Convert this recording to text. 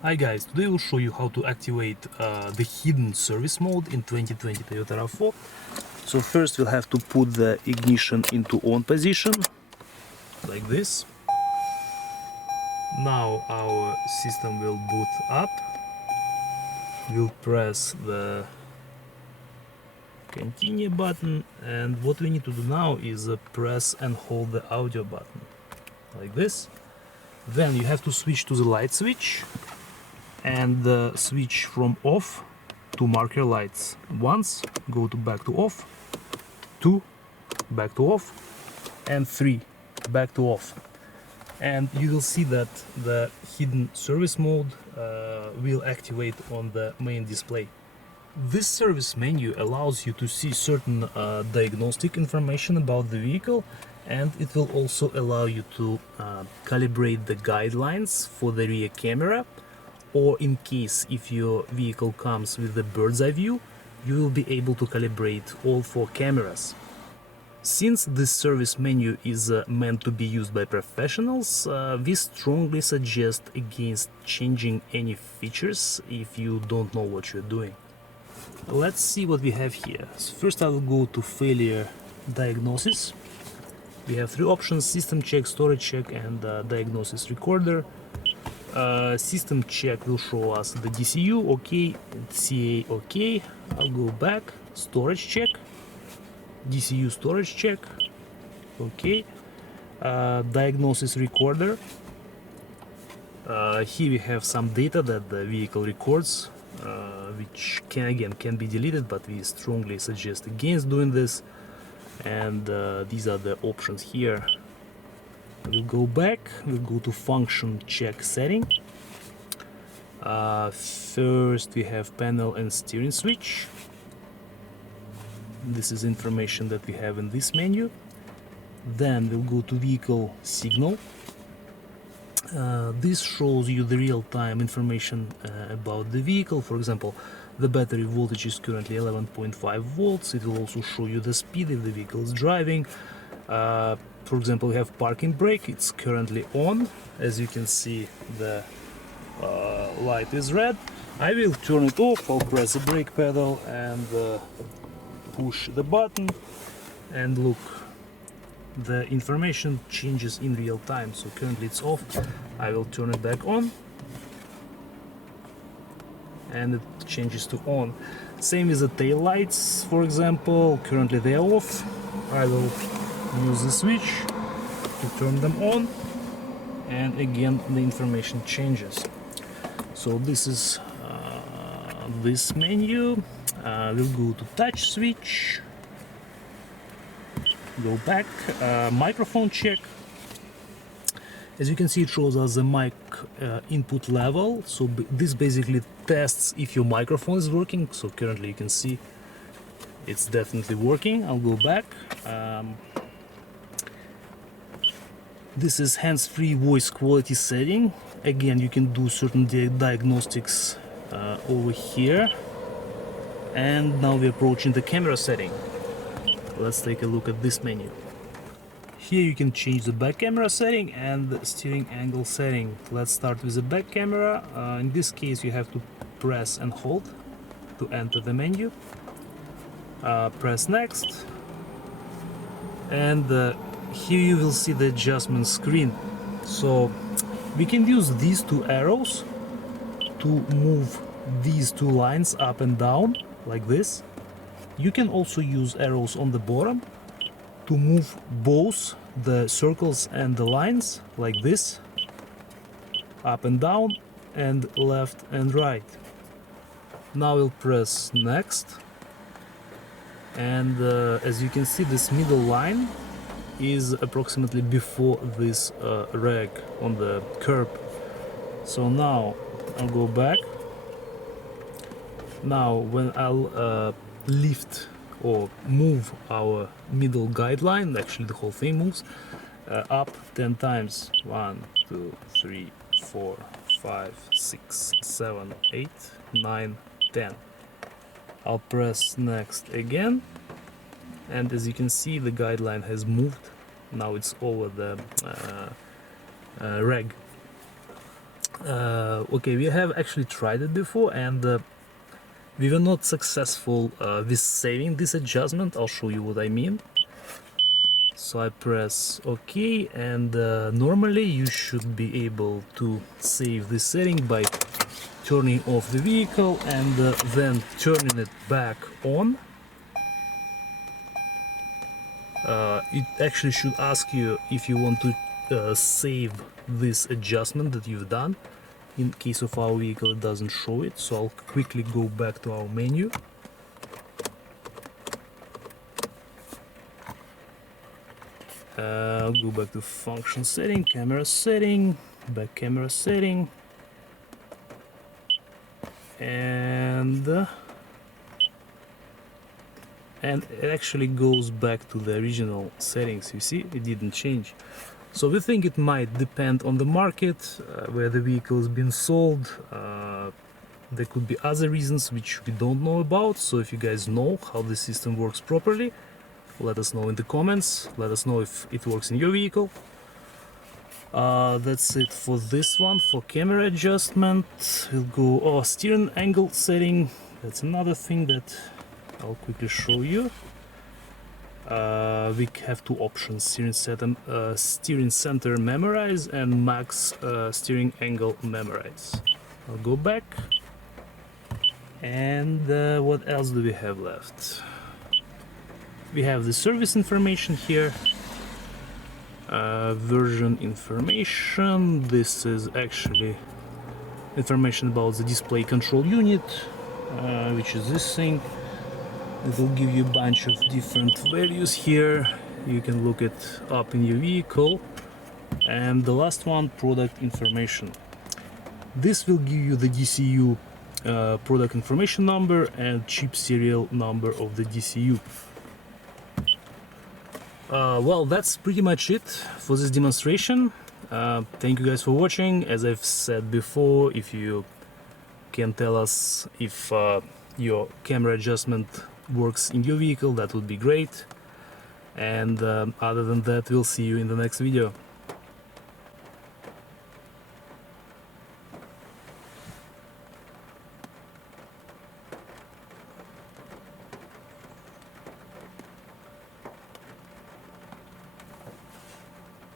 Hi guys, today we'll show you how to activate the hidden service mode in 2020 Toyota RAV4. So first we'll have to put the ignition into on position, like this. Now our system will boot up. We'll press the continue button, and what we need to do now is press and hold the audio button, like this. Then you have to switch to the light switch and switch from off to marker lights. Once, go to back to off, 2, back to off, and 3, back to off. And you will see that the hidden service mode will activate on the main display. This service menu allows you to see certain diagnostic information about the vehicle, and it will also allow you to calibrate the guidelines for the rear camera, or in case if your vehicle comes with the bird's eye view, you will be able to calibrate all 4 cameras. Since this service menu is meant to be used by professionals, we strongly suggest against changing any features if you don't know what you're doing. Let's see what we have here. So first I will go to failure diagnosis. We have 3 options: system check, storage check, and diagnosis recorder. System check will show us the DCU, okay, CA, okay. I'll go back, storage check, DCU storage check, okay. Diagnosis recorder. Here we have some data that the vehicle records, which can be deleted, but we strongly suggest against doing this. And these are the options here. We'll go back, we'll go to function check setting. First we have panel and steering switch. This is information that we have in this menu. Then we'll go to vehicle signal. This shows you the real-time information about the vehicle. For example, the battery voltage is currently 11.5 volts. It will also show you the speed if the vehicle is driving. For example, we have parking brake, it's currently on. As you can see, the light is red. I will turn it off. I'll press the brake pedal and push the button, and look, the information changes in real time. So currently it's off. I will turn it back on and it changes to on. Same with the tail lights, for example, currently they are off. I will use the switch to turn them on, and again the information changes. So this is this menu. We'll go to touch switch, go back, microphone check. As you can see, it shows us the mic input level. So this basically tests if your microphone is working. So currently you can see it's definitely working. I'll go back. This is hands-free voice quality setting. Again, you can do certain diagnostics over here. And now we're approaching the camera setting. Let's take a look at this menu. Here you can change the back camera setting and the steering angle setting. Let's start with the back camera. In this case you have to press and hold to enter the menu. Press next, and here you will see the adjustment screen. So we can use these 2 arrows to move these 2 lines up and down like this. You can also use arrows on the bottom to move both the circles and the lines like this, up and down and left and right. Now we'll press next, and as you can see, this middle line is approximately before this rag on the curb. So now I'll go back. Now when I'll lift or move our middle guideline, actually the whole thing moves up 10 times. 1, 2, 3, 4, 5, 6, 7, 8, 9, 10. I'll press next again, and as you can see, the guideline has moved. Now it's over the rag. Okay, we have actually tried it before, and we were not successful with saving this adjustment. I'll show you what I mean. So I press OK, and normally you should be able to save this setting by turning off the vehicle and then turning it back on. It actually should ask you if you want to save this adjustment that you've done. In case of our vehicle, it doesn't show it, so I'll quickly go back to our menu. I'll go back to function setting, camera setting, back camera setting, and it actually goes back to the original settings. You see, it didn't change. So we think it might depend on the market where the vehicle has been sold. There could be other reasons which we don't know about. So if you guys know how the system works properly, let us know in the comments. Let us know if it works in your vehicle. That's it for this one. For camera adjustment, we'll go steering angle setting. That's another thing that I'll quickly show you. We have two options: steering center memorize and max steering angle memorize. I'll go back. And what else do we have left? We have the service information here, version information. This is actually information about the display control unit, which is this thing. It will give you a bunch of different values here. You can look it up in your vehicle. And the last one, product information. This will give you the DCU product information number and chip serial number of the DCU. Well, that's pretty much it for this demonstration. Thank you guys for watching. As I've said before, if you can tell us if your camera adjustment works in your vehicle, that would be great. And other than that, we'll see you in the next video.